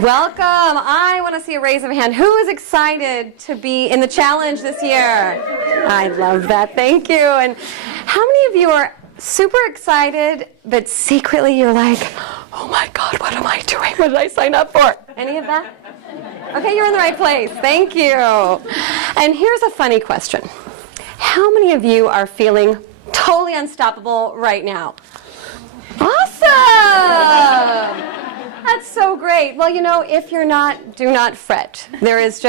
Welcome. I want to see a raise of a hand. Who is excited to be in the challenge this year? I love that. Thank you. And how many of you are super excited, but secretly you're like, oh my God, what am I doing? What did I sign up for? Any of that? Okay, you're in the right place. Thank you. And here's a funny question. How many of you are feeling totally unstoppable right now? Awesome! That's so great. Well, you know, if you're not, do not fret. There's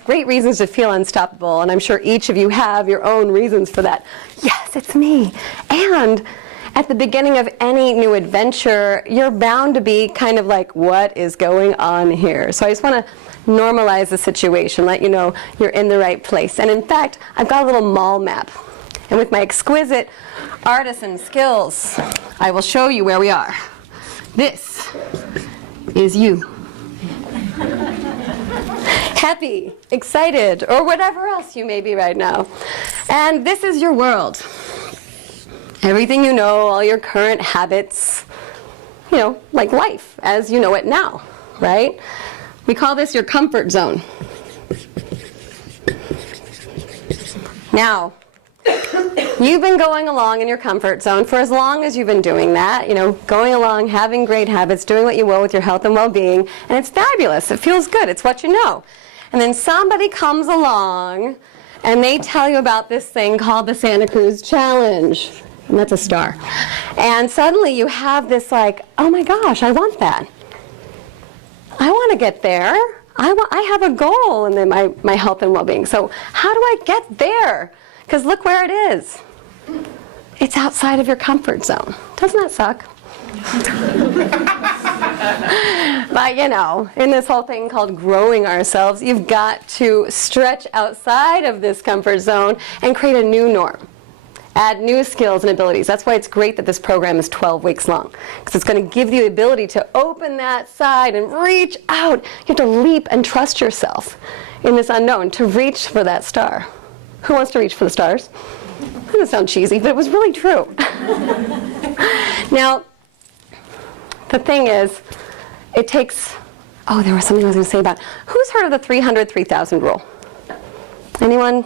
great reasons to feel unstoppable, and I'm sure each of you have your own reasons for that. Yes, it's me. And at the beginning of any new adventure, you're bound to be kind of like, what is going on here? So I just want to normalize the situation, let you know you're in the right place. And in fact, I've got a little mall map. And with my exquisite artisan skills, I will show you where we are. This is you. Happy, excited, or whatever else you may be right now. And this is your world. Everything you know, all your current habits, you know, like life as you know it now, right? We call this your comfort zone. Now, you've been going along in your comfort zone for as long as you've been doing that, you know, going along, having great habits, doing what you will with your health and well-being, and it's fabulous. It feels good. It's what you know. And then somebody comes along and they tell you about this thing called the Santa Cruz Challenge. And that's a star. And suddenly you have this like, oh my gosh, I want that. I want to get there. I have a goal in my health and well-being. So how do I get there? Because look where it is. It's outside of your comfort zone. Doesn't that suck? But you know, in this whole thing called growing ourselves, you've got to stretch outside of this comfort zone and create a new norm. Add new skills and abilities. That's why it's great that this program is 12 weeks long, because it's going to give you the ability to open that side and reach out. You have to leap and trust yourself in this unknown to reach for that star. Who wants to reach for the stars? That doesn't sound cheesy, but it was really true. Now, the thing is, it takes, oh, there was something I was going to say about, who's heard of the 300-3,000 rule? Anyone?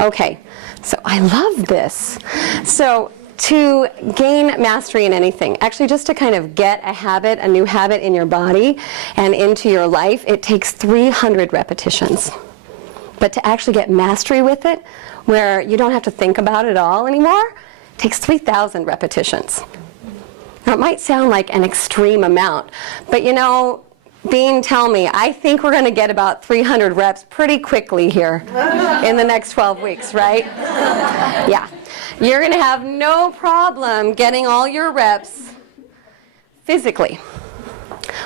Okay. So I love this. So to gain mastery in anything, actually just to kind of get a habit, a new habit in your body and into your life, it takes 300 repetitions. But to actually get mastery with it, where you don't have to think about it at all anymore, it takes 3,000 repetitions. Now it might sound like an extreme amount, but you know, Bean, tell me, I think we're going to get about 300 reps pretty quickly here in the next 12 weeks, right? Yeah. You're going to have no problem getting all your reps physically.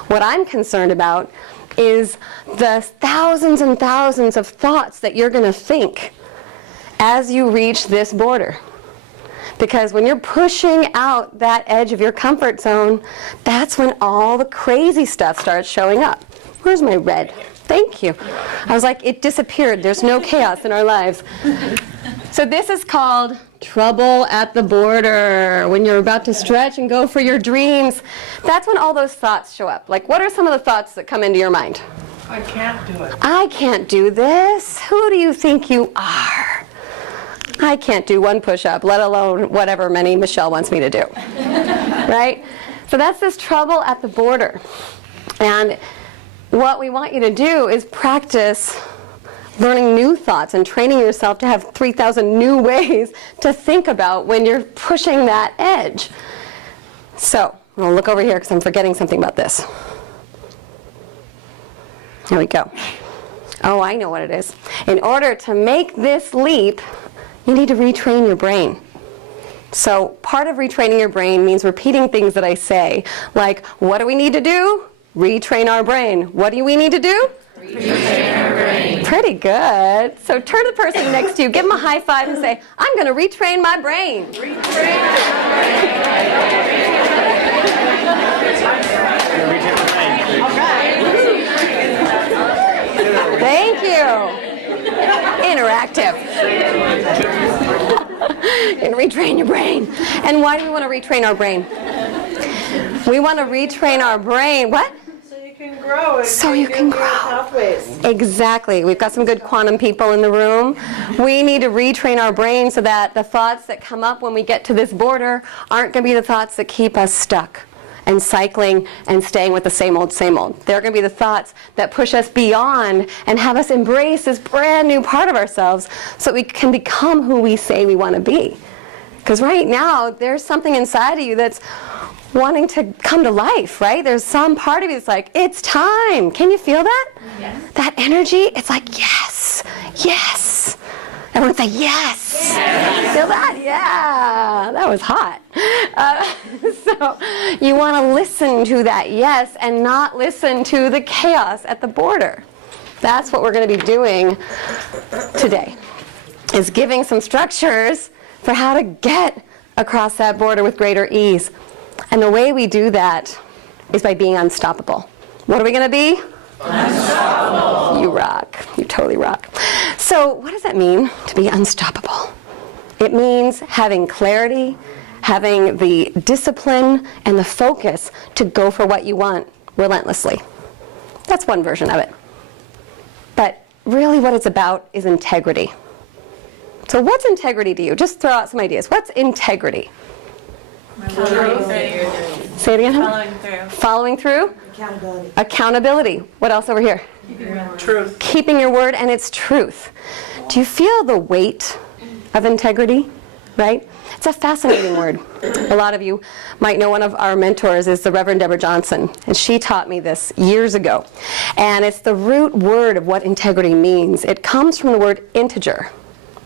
What I'm concerned about is the thousands and thousands of thoughts that you're going to think as you reach this border. Because when you're pushing out that edge of your comfort zone, that's when all the crazy stuff starts showing up. Where's my red? Thank you. I was like, it disappeared. There's no chaos in our lives. So this is called trouble at the border. When you're about to stretch and go for your dreams, that's when all those thoughts show up. Like, what are some of the thoughts that come into your mind? I can't do it. I can't do this. Who do you think you are? I can't do one push-up, let alone whatever many Michelle wants me to do, right? So that's this trouble at the border. And what we want you to do is practice learning new thoughts and training yourself to have 3,000 new ways to think about when you're pushing that edge. So I'm going to look over here because I'm forgetting something about this. Here we go. Oh, I know what it is. In order to make this leap, you need to retrain your brain. So part of retraining your brain means repeating things that I say, like, what do we need to do? Retrain our brain. What do we need to do? Retrain our brain. Pretty good. So turn to the person next to you, give them a high five and say, I'm going to retrain my brain. Retrain our brain. Thank you. Interactive. And retrain your brain. And why do we want to retrain our brain? We want to retrain our brain. What? So can grow. And So you can create new grow. pathways. Exactly. We've got some good quantum people in the room. We need to retrain our brain so that the thoughts that come up when we get to this border aren't going to be the thoughts that keep us stuck and cycling and staying with the same old, same old. They're going to be the thoughts that push us beyond and have us embrace this brand new part of ourselves so we can become who we say we want to be. Because right now, there's something inside of you that's wanting to come to life, right? There's some part of you that's like, it's time. Can you feel that? Yes. That energy? It's like, yes, yes. Everyone say, yes. Feel that? Yeah, that was hot. So you want to listen to that yes and not listen to the chaos at the border. That's what we're going to be doing today, is giving some structures for how to get across that border with greater ease. And the way we do that is by being unstoppable. What are we going to be? Unstoppable. You rock. You totally rock. So what does that mean to be unstoppable? It means having clarity, having the discipline and the focus to go for what you want relentlessly. That's one version of it. But really what it's about is integrity. So what's integrity to you? Just throw out some ideas. What's integrity? Say it again. Following through. Following through? Accountability. Accountability. What else over here? Truth. Keeping your word and its truth. Do you feel the weight of integrity? Right? It's a fascinating word. A lot of you might know one of our mentors is the Reverend Deborah Johnson, and she taught me this years ago. And it's the root word of what integrity means. It comes from the word integer.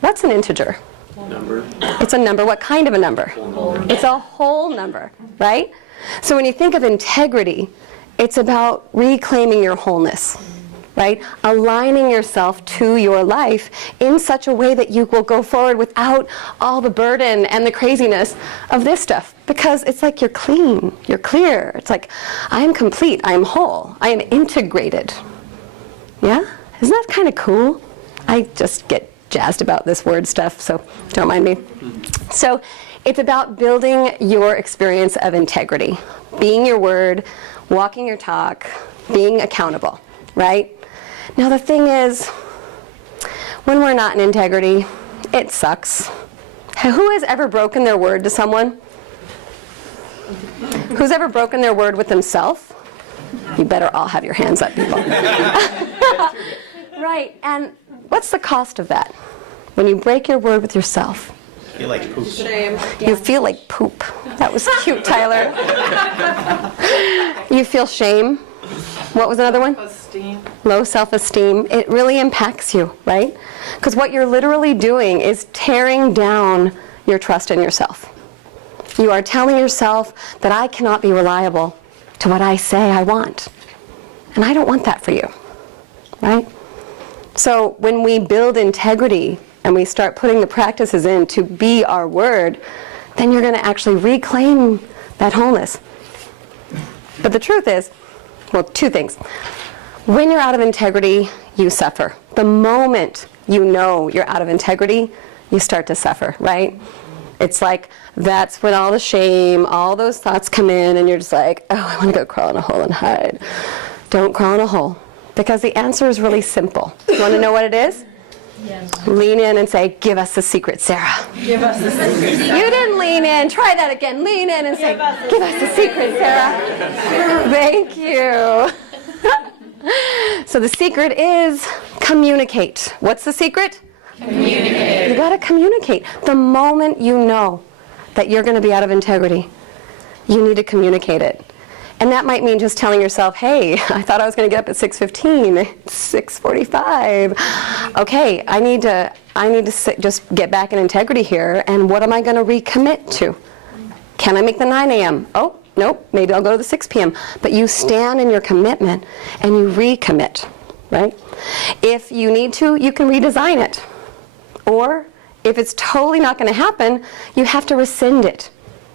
What's an integer? Number. It's a number. What kind of a number? It's a whole number, right? So when you think of integrity, it's about reclaiming your wholeness, right? Aligning yourself to your life in such a way that you will go forward without all the burden and the craziness of this stuff. Because it's like you're clean, you're clear. It's like, I am complete, I am whole, I am integrated. Yeah? Isn't that kind of cool? I just get jazzed about this word stuff, so don't mind me. So it's about building your experience of integrity, being your word, walking your talk, being accountable, right? Now the thing is, when we're not in integrity, it sucks. Who has ever broken their word to someone? Who's ever broken their word with themselves? You better all have your hands up, people. Right, and what's the cost of that? When you break your word with yourself, I feel like poop. you feel like poop. That was cute, Tyler. You feel shame. What was another one? Esteem. Low self-esteem. It really impacts you, right? Because what you're literally doing is tearing down your trust in yourself. You are telling yourself that I cannot be reliable to what I say I want. And I don't want that for you, right? So when we build integrity and we start putting the practices in to be our word, then you're going to actually reclaim that wholeness. But the truth is, well, two things. When you're out of integrity, you suffer. The moment you know you're out of integrity, you start to suffer, right? It's like that's when all the shame, all those thoughts come in and you're just like, oh, I want to go crawl in a hole and hide. Don't crawl in a hole. Because the answer is really simple. You want to know what it is? Yes. Lean in and say, give us the secret, Sarah. Give us the secret. You didn't lean in. Try that again. Lean in and say, give us the secret, Sarah. Thank you. So the secret is communicate. What's the secret? Communicate. You got to communicate. The moment you know that you're going to be out of integrity, you need to communicate it. And that might mean just telling yourself, hey, I thought I was going to get up at 6:15. It's 6:45. Okay, I need to just get back in integrity here. And what am I going to recommit to? Can I make the 9 a.m.? Oh, nope, maybe I'll go to the 6 p.m. But you stand in your commitment and you recommit, right? If you need to, you can redesign it. Or if it's totally not going to happen, you have to rescind it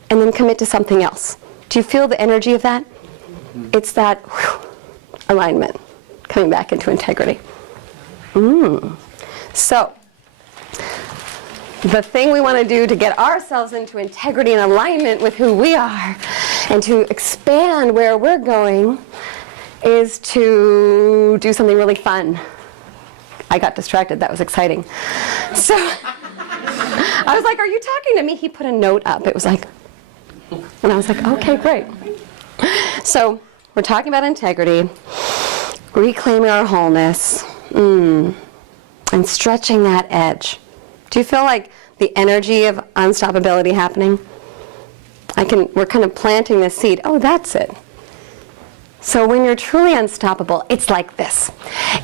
and then commit to something else. Do you feel the energy of that? It's that alignment, coming back into integrity. So, the thing we want to do to get ourselves into integrity and alignment with who we are and to expand where we're going is to do something really fun. I got distracted. That was exciting. So I was like, are you talking to me? He put a note up. It was like, and I was like, okay, great. So we're talking about integrity, reclaiming our wholeness, and stretching that edge. Do you feel like the energy of unstoppability happening? We're kind of planting this seed. Oh, that's it. So when you're truly unstoppable, it's like this.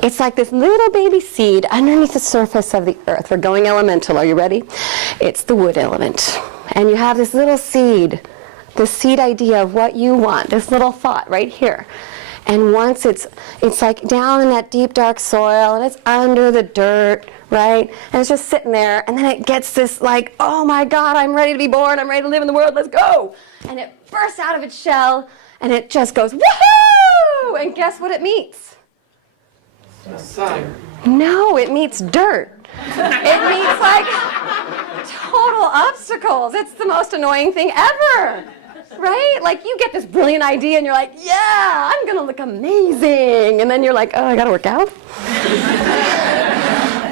It's like this little baby seed underneath the surface of the earth. We're going elemental. Are you ready? It's the wood element. And you have this little seed, this seed idea of what you want, this little thought right here. And once it's like down in that deep, dark soil, and it's under the dirt, right? And it's just sitting there, and then it gets this like, oh my God, I'm ready to be born, I'm ready to live in the world, let's go! And it bursts out of its shell, and it just goes, woohoo! And guess what it meets? Sun. No, it meets dirt. It meets like total obstacles. It's the most annoying thing ever. Right? Like you get this brilliant idea and you're like, yeah, I'm going to look amazing. And then you're like, oh, I got to work out?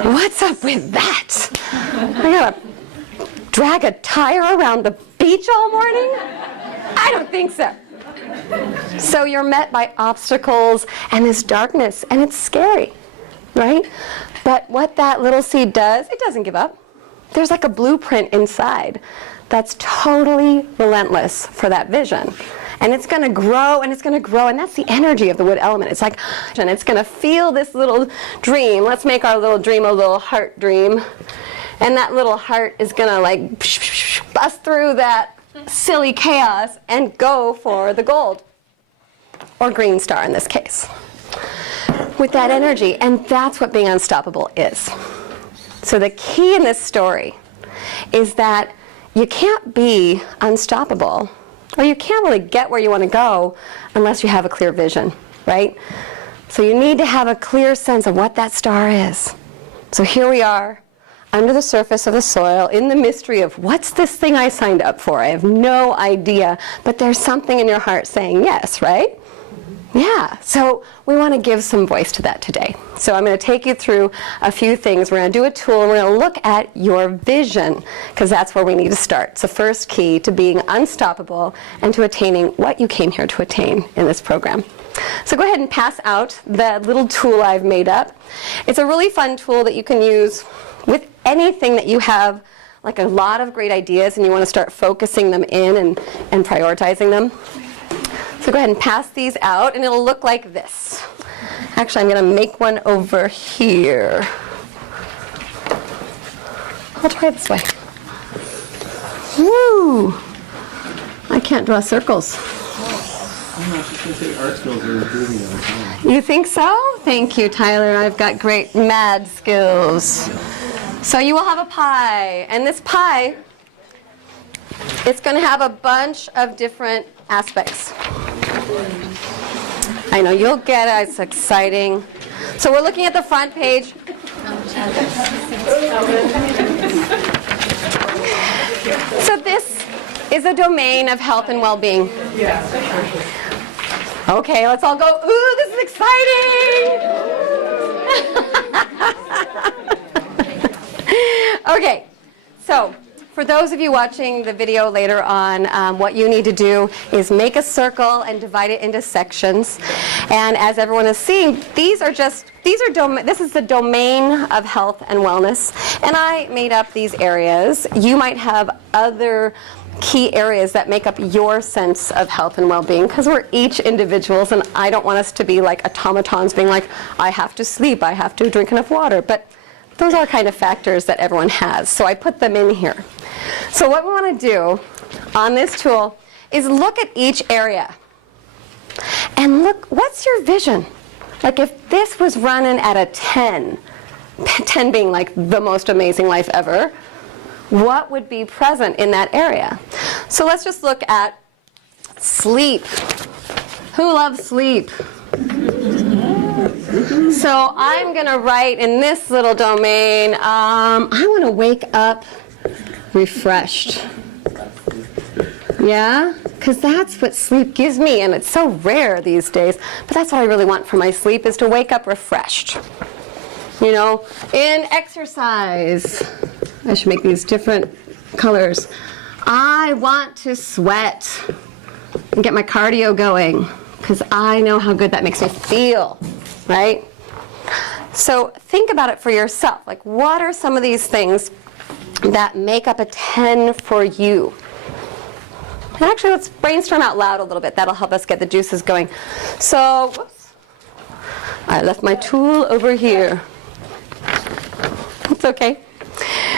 What's up with that? I got to drag a tire around the beach all morning? I don't think so. So you're met by obstacles and this darkness, and it's scary, right? But what that little seed does, it doesn't give up. There's like a blueprint inside that's totally relentless for that vision. And it's going to grow, and it's going to grow, and that's the energy of the wood element. It's like, and it's going to feel this little dream. Let's make our little dream a little heart dream. And that little heart is going to like bust through that silly chaos and go for the gold. Or green star in this case. With that energy, and that's what being unstoppable is. So the key in this story is that you can't be unstoppable, or you can't really get where you want to go unless you have a clear vision, right? So you need to have a clear sense of what that star is. So here we are, under the surface of the soil, in the mystery of what's this thing I signed up for? I have no idea, but there's something in your heart saying yes, right? Yeah, so we want to give some voice to that today. So I'm going to take you through a few things. We're going to do a tool, and we're going to look at your vision, because that's where we need to start. It's the first key to being unstoppable and to attaining what you came here to attain in this program. So go ahead and pass out the little tool I've made up. It's a really fun tool that you can use with anything that you have, like a lot of great ideas, and you want to start focusing them in and prioritizing them. So go ahead and pass these out, and it'll look like this. Actually, I'm going to make one over here. I'll try it this way. Woo! I can't draw circles. You think so? Thank you, Tyler. I've got great mad skills. So you will have a pie, and this pie, it's going to have a bunch of different aspects. I know you'll get it. It's exciting. So we're looking at the front page. So this is a domain of health and well-being. Okay, let's all go, ooh, this is exciting! Okay, so for those of you watching the video later on, what you need to do is make a circle and divide it into sections. And as everyone is seeing, this is the domain of health and wellness. And I made up these areas. You might have other key areas that make up your sense of health and well-being, because we're each individuals, and I don't want us to be like automatons being like, I have to sleep, I have to drink enough water. But those are kind of factors that everyone has. So I put them in here. So what we want to do on this tool is look at each area and look, what's your vision? Like if this was running at a 10, 10 being like the most amazing life ever, what would be present in that area? So let's just look at sleep. Who loves sleep? So I'm going to write in this little domain, I want to wake up refreshed. Yeah? Because that's what sleep gives me, and it's so rare these days. But that's what I really want for my sleep, is to wake up refreshed. You know, in exercise, I should make these different colors. I want to sweat and get my cardio going because I know how good that makes me feel, right? So think about it for yourself. Like, what are some of these things that make up a 10 for you? And actually, let's brainstorm out loud a little bit. That'll help us get the juices going. So, whoops. I left my tool over here. It's okay.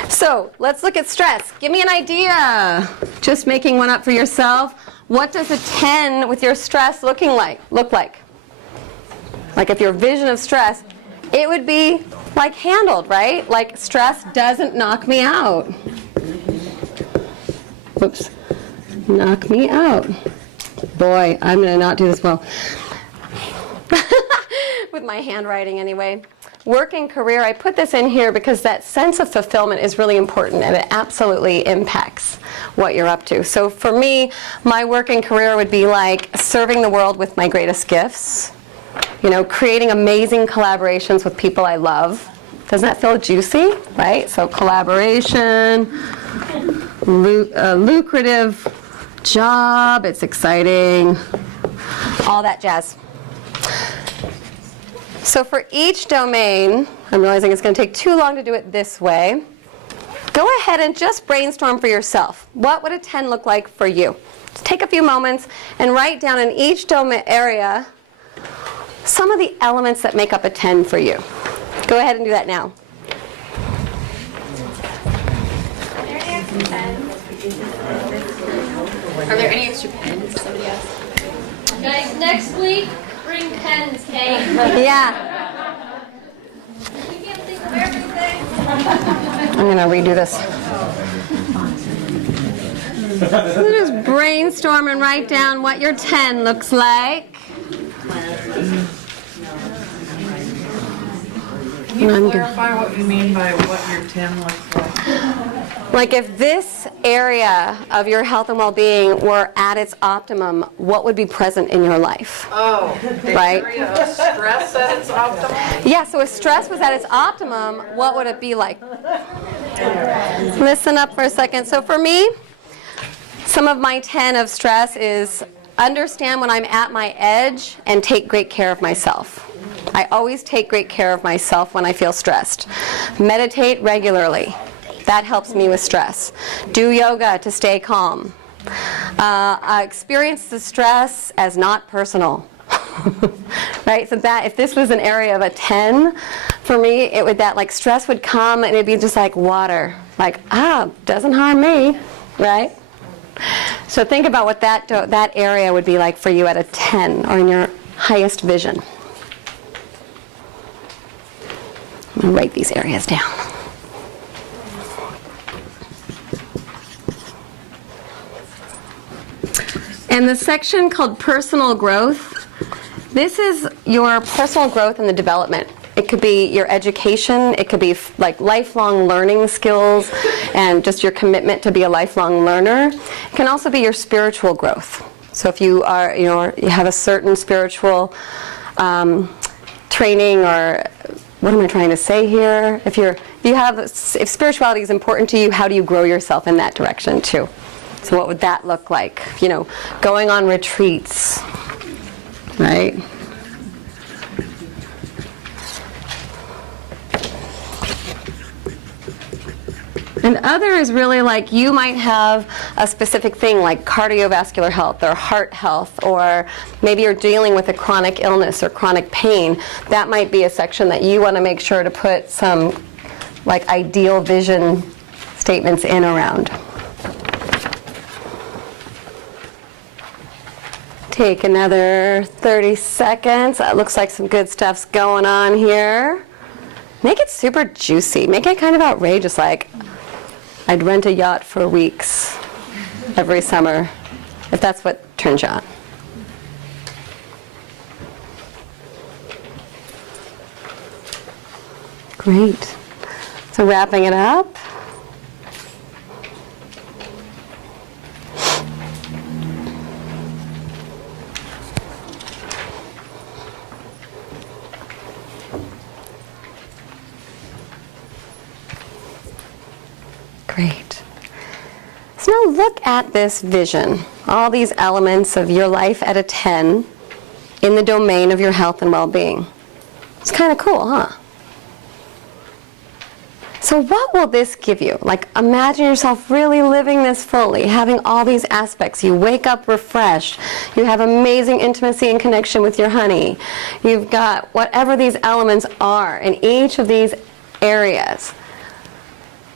So let's look at stress. Give me an idea. Just making one up for yourself. What does a 10 with your stress look like? Like if your vision of stress, it would be like handled, right? Like stress doesn't knock me out. Whoops. Knock me out. Boy, I'm going to not do this well. With my handwriting anyway. Work and career, I put this in here because that sense of fulfillment is really important and it absolutely impacts what you're up to. So for me, my work and career would be like serving the world with my greatest gifts, you know, creating amazing collaborations with people I love. Doesn't that feel juicy, right? So collaboration, lucrative job, it's exciting, all that jazz. So for each domain, I'm realizing it's going to take too long to do it this way. Go ahead and just brainstorm for yourself. What would a 10 look like for you? Just take a few moments and write down in each domain area some of the elements that make up a 10 for you. Go ahead and do that now. Are there any extra pens? Somebody else. Guys, next week, bring pens, okay? Yeah. You can't think of everything. I'm going to redo this. So just brainstorm and write down what your 10 looks like. Can you clarify what you mean by what your 10 looks like? Like if this area of your health and well-being were at its optimum, what would be present in your life? Oh, the Right. area of stress at its optimum? Yeah, so if stress was at its optimum, what would it be like? Listen up for a second. So for me, some of my 10 of stress is understand when I'm at my edge and take great care of myself. I always take great care of myself when I feel stressed. Meditate regularly. That helps me with stress. Do yoga to stay calm. I experience the stress as not personal. Right? So that if this was an area of a 10, for me, it would that like stress would come and it'd be just like water. Like, doesn't harm me, right? So think about what that area would be like for you at a 10 or in your highest vision. I'm going to write these areas down. And the section called personal growth, this is your personal growth and the development. It could be your education, it could be like lifelong learning skills and just your commitment to be a lifelong learner. It can also be your spiritual growth. So if you are, you have a certain spiritual training, or what am I trying to say here? If spirituality is important to you, how do you grow yourself in that direction too? So what would that look like? Going on retreats, right? And other is really like you might have a specific thing like cardiovascular health or heart health, or maybe you're dealing with a chronic illness or chronic pain. That might be a section that you want to make sure to put some like ideal vision statements in around. Take another 30 seconds. That looks like some good stuff's going on here. Make it super juicy. Make it kind of outrageous, like I'd rent a yacht for weeks every summer, if that's what turns you on. Great. So wrapping it up. Great. So now look at this vision, all these elements of your life at a 10 in the domain of your health and well-being. It's kind of cool, huh? So what will this give you? Like, imagine yourself really living this fully, having all these aspects. You wake up refreshed. You have amazing intimacy and connection with your honey. You've got whatever these elements are in each of these areas.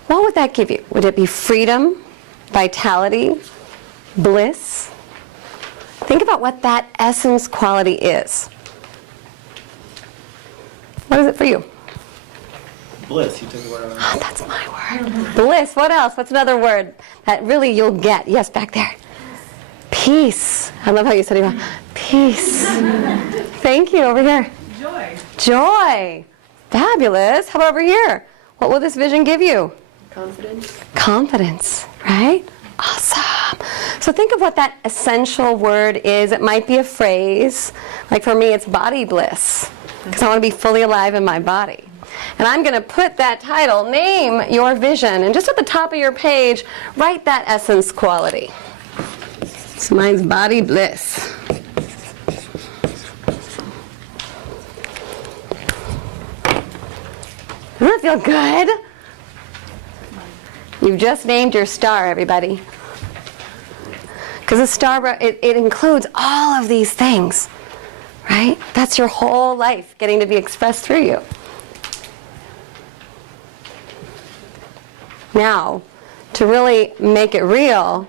What would that give you? Would it be freedom, vitality, bliss? Think about what that essence quality is. What is it for you? Bliss, you took the word out of my Oh, that's my word. Bliss. What else? What's another word that really you'll get? Yes, back there. Peace. I love how you said it. Peace. Thank you. Over here. Joy. Joy. Fabulous. How about over here? What will this vision give you? Confidence. Confidence, right? Awesome. So think of what that essential word is. It might be a phrase. Like for me, it's body bliss, because I want to be fully alive in my body. And I'm going to put that title, name your vision, and just at the top of your page, write that essence quality. So mine's body bliss. Doesn't that feel good? You've just named your star, everybody. Because a star, it includes all of these things, right? That's your whole life getting to be expressed through you. Now, to really make it real,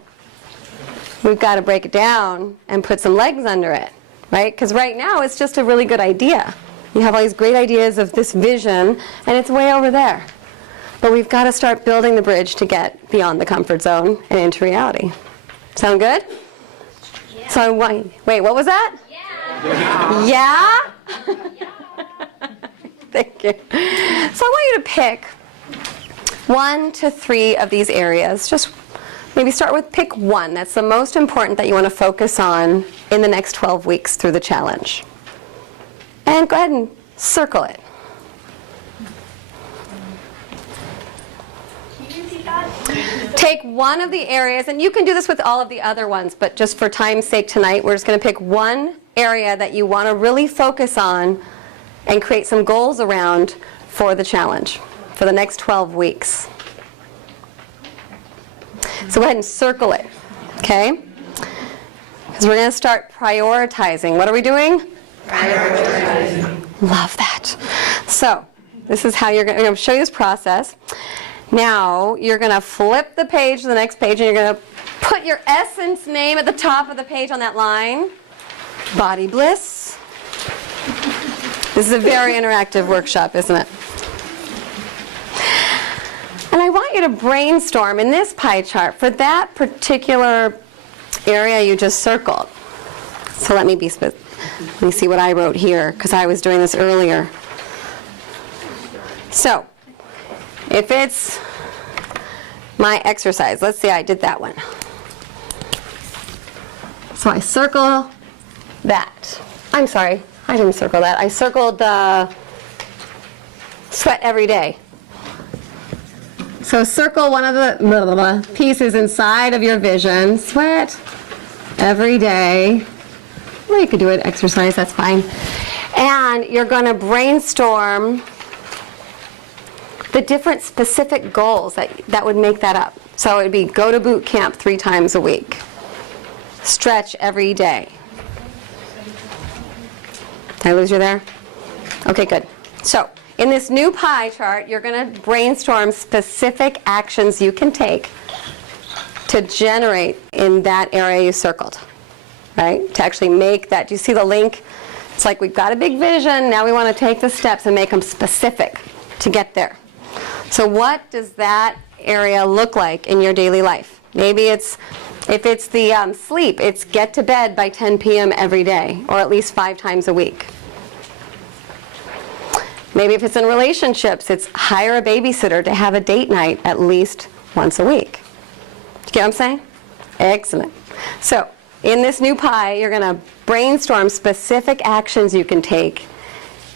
we've got to break it down and put some legs under it, right? Because right now it's just a really good idea. You have all these great ideas of this vision, and it's way over there. But we've got to start building the bridge to get beyond the comfort zone and into reality. Sound good? Yeah. So, wait, what was that? Yeah. Yeah? Thank you. So I want you to pick 1 to 3 of these areas. Just maybe start with pick one. That's the most important that you want to focus on in the next 12 weeks through the challenge. And go ahead and circle it. Take one of the areas, and you can do this with all of the other ones, but just for time's sake tonight, we're just going to pick one area that you want to really focus on and create some goals around for the challenge for the next 12 weeks. So go ahead and circle it, okay? Because we're going to start prioritizing. What are we doing? Prioritizing. Love that. So this is how I'm going to show you this process. Now you're going to flip the page to the next page, and you're going to put your essence name at the top of the page on that line. Body bliss. This is a very interactive workshop, isn't it? And I want you to brainstorm in this pie chart for that particular area you just circled. So let me see what I wrote here, because I was doing this earlier. So if it's my exercise, let's say I did that one. So I circle that. I'm sorry, I didn't circle that. I circled sweat every day. So circle one of the pieces inside of your vision. Sweat every day. Well, you could do it exercise, that's fine. And you're going to brainstorm the different specific goals that would make that up. So it would be go to boot camp 3 times a week. Stretch every day. Did I lose you there? Okay, good. So in this new pie chart, you're going to brainstorm specific actions you can take to generate in that area you circled, right? To actually make that. Do you see the link? It's like we've got a big vision. Now we want to take the steps and make them specific to get there. So what does that area look like in your daily life? Maybe if it's the sleep, it's get to bed by 10 p.m. every day, or at least 5 times a week. Maybe if it's in relationships, it's hire a babysitter to have a date night at least once a week. Do you get what I'm saying? Excellent. So in this new pie, you're going to brainstorm specific actions you can take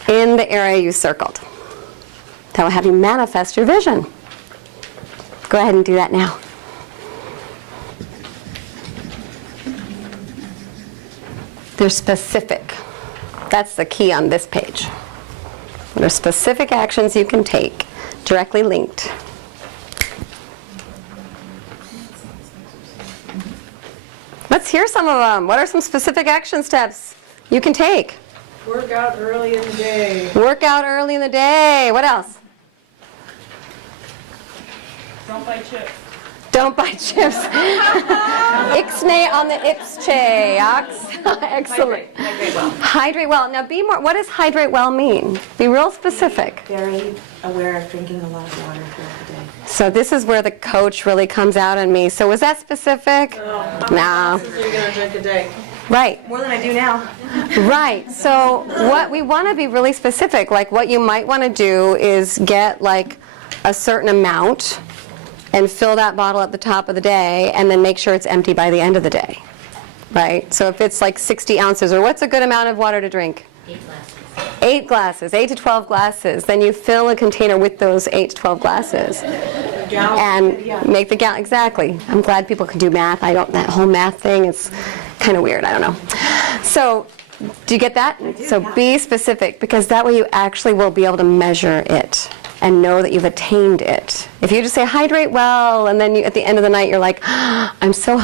in the area you circled that will have you manifest your vision. Go ahead and do that now. They're specific. That's the key on this page. There are specific actions you can take, directly linked. Let's hear some of them. What are some specific action steps you can take? Work out early in the day. Work out early in the day. What else? Don't buy chips. Don't buy chips. Ixnay on the ipsche. Excellent. Hydrate well. Hydrate well. Now be more, what does hydrate well mean? Be real specific. Very aware of drinking a lot of water throughout the day. So this is where the coach really comes out in me. So was that specific? How No. many glasses are you going to drink a day? Right. More than I do now. Right. So what we want to be really specific, like what you might want to do is get like a certain amount and fill that bottle at the top of the day and then make sure it's empty by the end of the day. Right? So if it's like 60 ounces, or what's a good amount of water to drink? 8 glasses, 8 to 12 glasses. Then you fill a container with those 8 to 12 glasses. And make the gallon, exactly. I'm glad people can do math. I don't, that whole math thing is kind of weird, I don't know. So, do you get that? So be specific, because that way you actually will be able to measure it and know that you've attained it. If you just say hydrate well, and then you, at the end of the night you're like, I'm so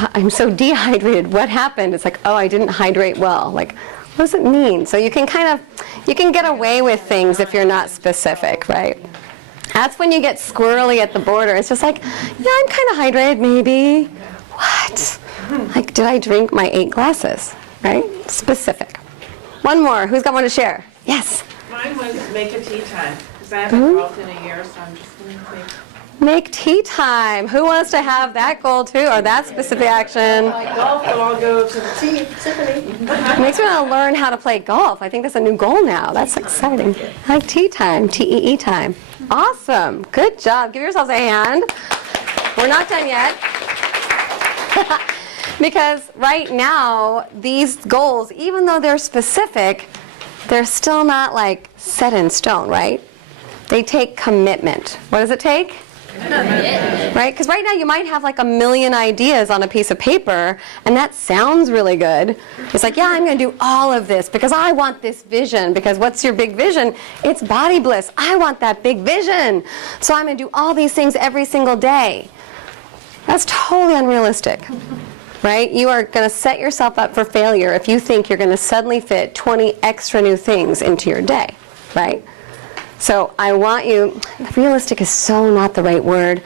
dehydrated. What happened? It's like, oh, I didn't hydrate well. Like, what does it mean? So you can get away with things if you're not specific, right? That's when you get squirrely at the border. It's just like, yeah, I'm kind of hydrated, maybe. What? Like, did I drink my 8 glasses? Right? Specific. One more. Who's got one to share? Yes. Mine was make a tea time. Because I haven't golfed in a year, so I'm just going to make Make tea time. Who wants to have that goal too, or that specific action? golf, so I'll go to the tea. Makes me want to learn how to play golf. I think that's a new goal now. That's exciting. Like tea time, TEE time. Awesome. Good job. Give yourselves a hand. We're not done yet. Because right now, these goals, even though they're specific, they're still not like set in stone, right? They take commitment. What does it take? Right? Because right now you might have like a million ideas on a piece of paper, and that sounds really good. It's like, yeah, I'm going to do all of this because I want this vision. Because what's your big vision? It's body bliss. I want that big vision. So I'm going to do all these things every single day. That's totally unrealistic. Right? You are going to set yourself up for failure if you think you're going to suddenly fit 20 extra new things into your day. Right? So I want you, realistic is so not the right word.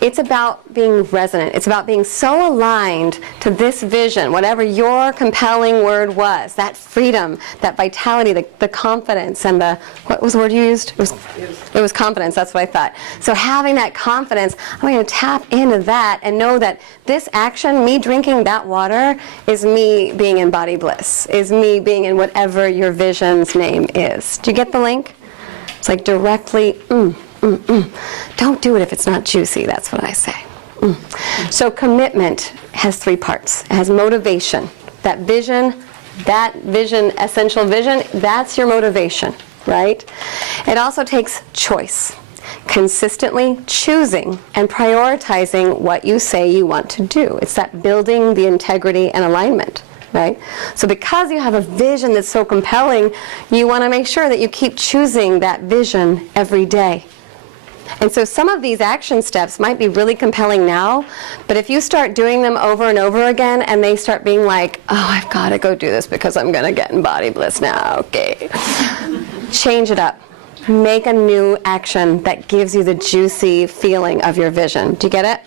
It's about being resonant. It's about being so aligned to this vision, whatever your compelling word was, that freedom, that vitality, the confidence, and the, what was the word you used? It was confidence, that's what I thought. So having that confidence, I'm going to tap into that and know that this action, me drinking that water, is me being in body bliss, is me being in whatever your vision's name is. Do you get the link? It's like directly, Don't do it if it's not juicy, that's what I say. So commitment has 3 parts. It has motivation. That vision, essential vision, that's your motivation, right? It also takes choice. Consistently choosing and prioritizing what you say you want to do. It's that building the integrity and alignment. Right? So because you have a vision that's so compelling, you want to make sure that you keep choosing that vision every day. And so some of these action steps might be really compelling now, but if you start doing them over and over again and they start being like, oh, I've got to go do this because I'm going to get in body bliss now, okay. Change it up. Make a new action that gives you the juicy feeling of your vision. Do you get it?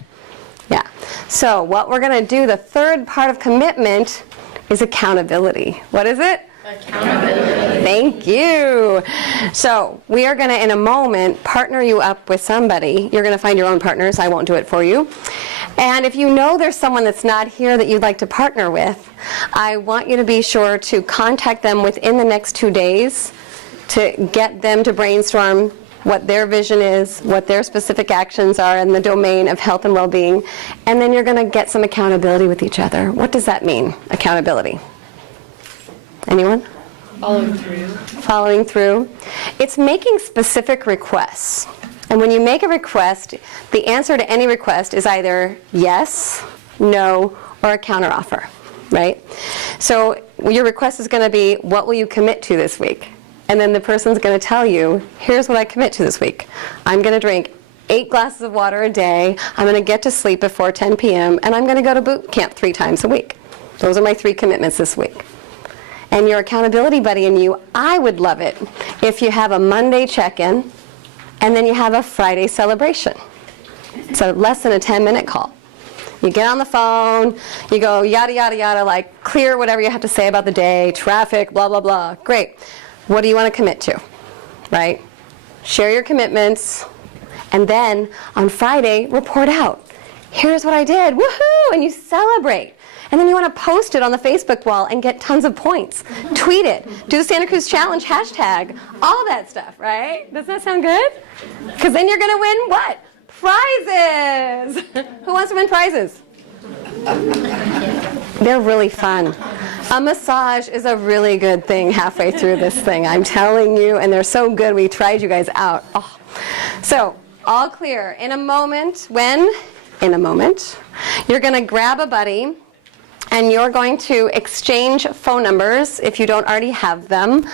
Yeah. So what we're going to do, the third part of commitment, is accountability. What is it? Accountability. Thank you. So we are going to, in a moment, partner you up with somebody. You're going to find your own partners. I won't do it for you. And if you know there's someone that's not here that you'd like to partner with, I want you to be sure to contact them within the next 2 days to get them to brainstorm what their vision is, what their specific actions are in the domain of health and well-being, and then you're going to get some accountability with each other. What does that mean, accountability? Anyone? Following through. Following through. It's making specific requests. And when you make a request, the answer to any request is either yes, no, or a counteroffer, right? So your request is going to be, what will you commit to this week? And then the person's going to tell you, here's what I commit to this week. I'm going to drink 8 glasses of water a day, I'm going to get to sleep before 10 p.m., and I'm going to go to boot camp 3 times a week. Those are my 3 commitments this week. And your accountability buddy and you, I would love it if you have a Monday check-in, and then you have a Friday celebration. So less than a 10-minute call. You get on the phone, you go yada, yada, yada, like clear whatever you have to say about the day, traffic, blah, blah, blah. Great. What do you want to commit to, right? Share your commitments, and then on Friday, report out. Here's what I did, woohoo, and you celebrate. And then you want to post it on the Facebook wall and get tons of points. Tweet it. Do the Santa Cruz Challenge hashtag. All that stuff, right? Doesn't that sound good? Because then you're going to win what? Prizes! Who wants to win prizes? They're really fun. A massage is a really good thing halfway through this thing, I'm telling you, and they're so good. We tried you guys out. Oh. So, all clear. In a moment, you're going to grab a buddy, and you're going to exchange phone numbers if you don't already have them.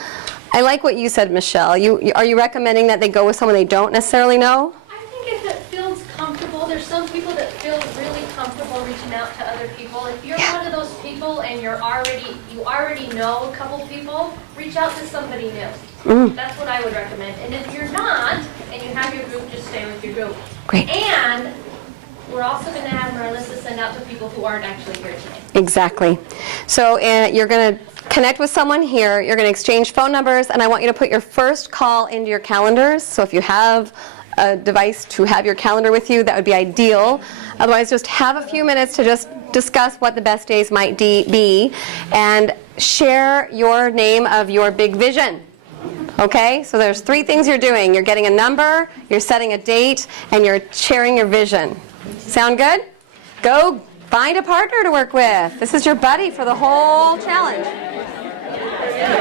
I like what you said, Michelle. Are you recommending that they go with someone they don't necessarily know? I think if it feels comfortable, there's some people that feel really comfortable reaching out to other people. If you're one of those people and you already know a couple people, reach out to somebody new. That's what I would recommend. And if you're not, and you have your group, just stay with your group. Great. And we're also going to have Marissa send out to people who aren't actually here today. Exactly. So you're going to connect with someone here, you're going to exchange phone numbers, and I want you to put your first call into your calendars. So if you have a device to have your calendar with you, that would be ideal. Otherwise, just have a few minutes to just discuss what the best days might be, and share your name of your big vision. Okay, so there's 3 things you're doing. You're getting a number, you're setting a date, and you're sharing your vision. Sound good? Go find a partner to work with. This is your buddy for the whole challenge.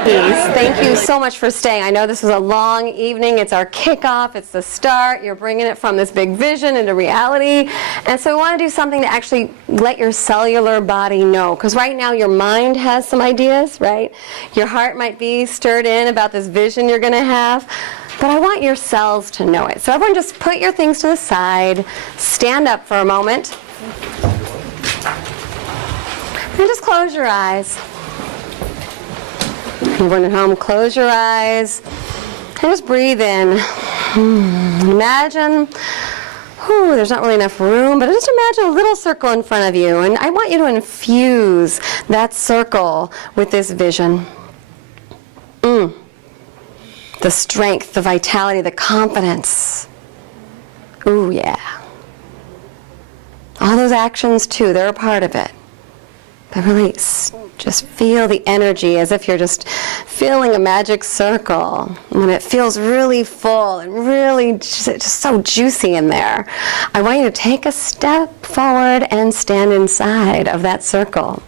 Thank you so much for staying. I know this was a long evening. It's our kickoff. It's the start. You're bringing it from this big vision into reality. And so we want to do something to actually let your cellular body know. Because right now your mind has some ideas, right? Your heart might be stirred in about this vision you're going to have. But I want your cells to know it. So everyone just put your things to the side. Stand up for a moment. And just close your eyes. Everyone at home, close your eyes and just breathe in. Imagine, there's not really enough room, but just imagine a little circle in front of you. And I want you to infuse that circle with this vision. The strength, the vitality, the confidence. Ooh, yeah. All those actions, too, they're a part of it. But really just feel the energy as if you're just feeling a magic circle. And it feels really full and really just so juicy in there. I want you to take a step forward and stand inside of that circle.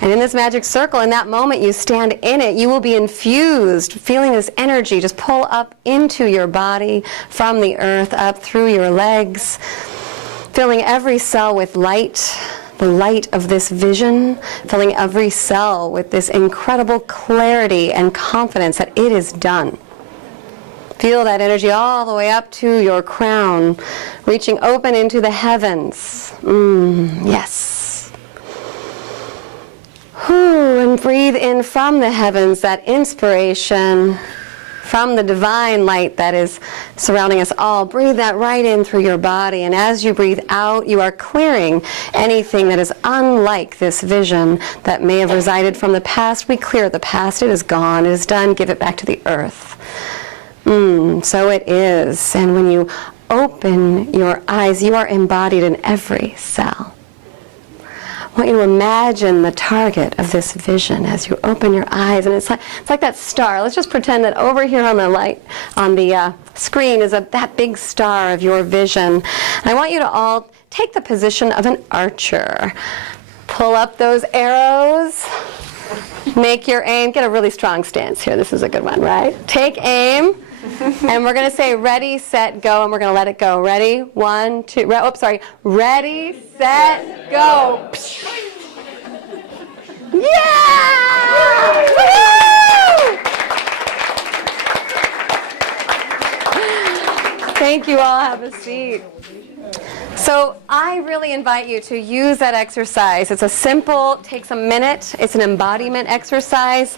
And in this magic circle, in that moment you stand in it, you will be infused, feeling this energy just pull up into your body from the earth, up through your legs, filling every cell with light, the light of this vision, filling every cell with this incredible clarity and confidence that it is done. Feel that energy all the way up to your crown, reaching open into the heavens. Yes. And breathe in from the heavens that inspiration from the divine light that is surrounding us all. Breathe that right in through your body, and as you breathe out, you are clearing anything that is unlike this vision that may have resided from the past. We clear the past. It is gone. It is done. Give it back to the earth. So it is. And when you open your eyes, you are embodied in every cell. I want you to imagine the target of this vision as you open your eyes, and it's like that star. Let's just pretend that over here on the screen is that big star of your vision. And I want you to all take the position of an archer. Pull up those arrows. Make your aim. Get a really strong stance here. This is a good one, right? Take aim. And we're going to say ready, set, go, and we're going to let it go. Ready? 1, 2, sorry. Ready, set, go. Yeah! Woo! Thank you all. Have a seat. So I really invite you to use that exercise. It's a simple, takes a minute. It's an embodiment exercise.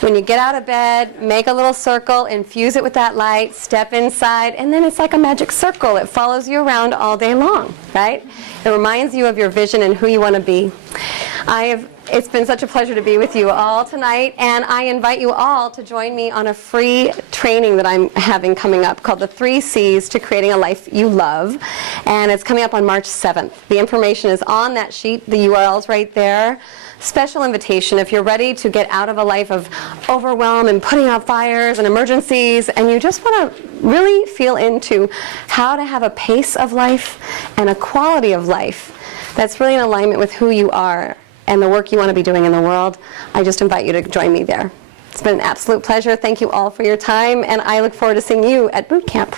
When you get out of bed, make a little circle, infuse it with that light, step inside, and then it's like a magic circle. It follows you around all day long, right? It reminds you of your vision and who you want to be. It's been such a pleasure to be with you all tonight, and I invite you all to join me on a free training that I'm having coming up called the 3 C's to Creating a Life You Love, and it's coming up on March 7th. The information is on that sheet, the URL's right there. Special invitation if you're ready to get out of a life of overwhelm and putting out fires and emergencies, and you just want to really feel into how to have a pace of life and a quality of life that's really in alignment with who you are and the work you want to be doing in the world. I just invite you to join me there. It's been an absolute pleasure. Thank you all for your time, and I look forward to seeing you at boot camp.